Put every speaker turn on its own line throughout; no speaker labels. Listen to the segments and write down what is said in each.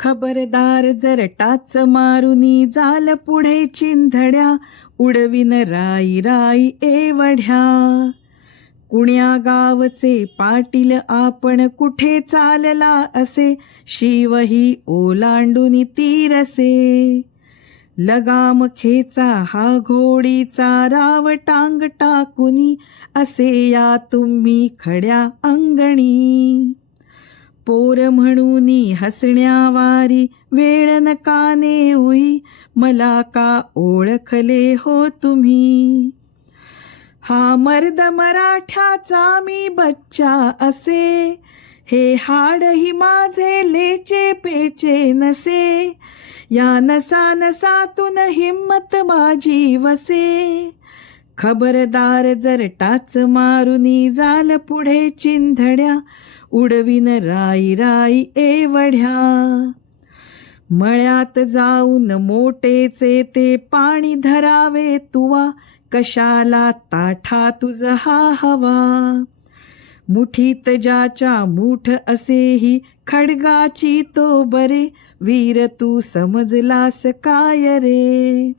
खबरदार जर टाच मारुनी जाल पुढे चिंधड्या उडविन राई राई एवढ्या. कुण्या गावचे पाटील आपण कुठे चालला असे? शिवही ओलांडून तीरसे. लगाम खेचा हा घोडीचा राव टांग टाकुनी असे या तुम्ही खड्या अंगणी. पोर म्हणून हसण्यावारी वेळ नकाने उई मला का ओळखले हो तुम्ही? हा मर्द मराठ्याचा मी बच्चा असे हे हाडही माझे लेचे पेचे नसे या नसा नसातून हिम्मत माझी वसे. खबरदार जर टाच मारुनी जाल पुढे चिंधड्या उडविन राई राई एवढ्या. मळ्यात जाऊन मोटेचे ते पाणी धरावे तुवा कशाला ताठा तुझ हा हवा. मुठीत ज्याच्या मूठ असेही खडगाची तो बरे वीर तू समजलास काय रे?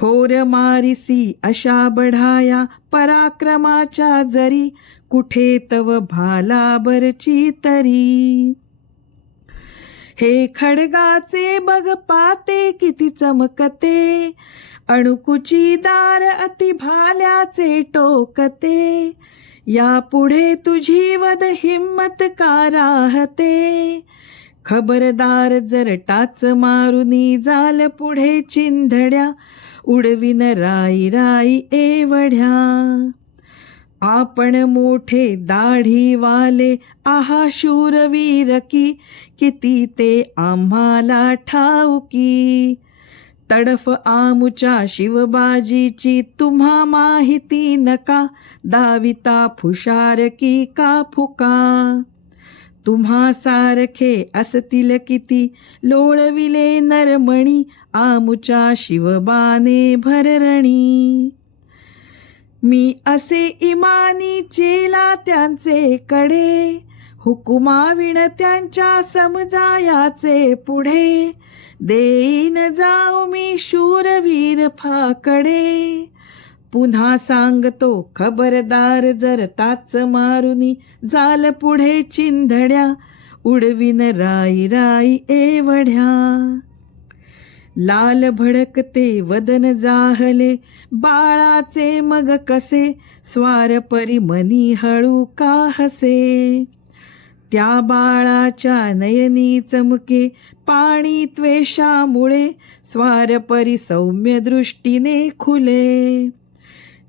थोर मारिसी अशा बढाया पराक्रमाच्या जरी कुठे तव भाला बरची तरी. हे खडगाचे बघ पाते किती चमकते अणुकुची दार अति भाल्याचे टोकते. या पुढे तुझी वद हिम्मत का राहते? खबरदार जर टाच मारुनी जाल पुढे चिंधड्या उडविन राई राई एवढ्या. आपण मोठे दाढीवाले आहा शूरवीर की किती ते आम्हाला ठाऊकी तडफ आमुच्या शिवबाजीची तुम्हा माहिती नका दाविता फुशार की का फुका तुम्हा सारखे असतील किती लोळविले नरमणी आमुच्या शिवबाने भररणी. मी असे इमानी चेला त्यांचे कडे हुकुमाविण त्यांच्या समजायाचे पुढे. देईन जाऊ मी शूरवीर फाकडे पुन्हा सांगतो खबरदार जर ताच मारुनी जाल पुढे चिंधड्या उडविन राई राई एवढ्या. लाल भडकते वदन जाहले बाळाचे मग कसे स्वार परी मनी हळू का हसे? त्या बाळाच्या नयनी चमके पाणी त्वेषामुळे स्वार परी सौम्य दृष्टीने खुले.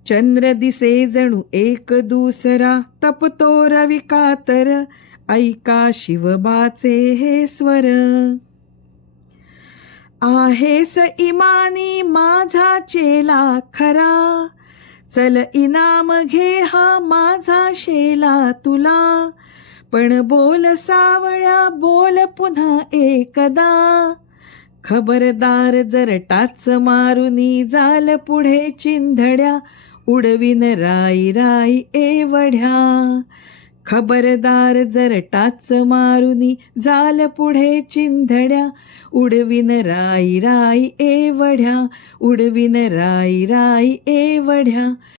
चंद्र दिसे जणू एक दुसरा तपतो रविकातर ऐका शिवबाचे हे स्वर. आहेस इमानी माझा चेला खरा चल इनाम घे हा माझा शेला तुला पण बोल सावळ्या बोल पुन्हा एकदा. खबरदार जर टाच मारुनी जाल पुढे चिंधड्या उडविन राई राई एवढ्या खबरदार जर टाच मारुनी झाल पुढे चिंधड्या. उडविन राई राई एवढ्या उडविन राई राई एवढ्या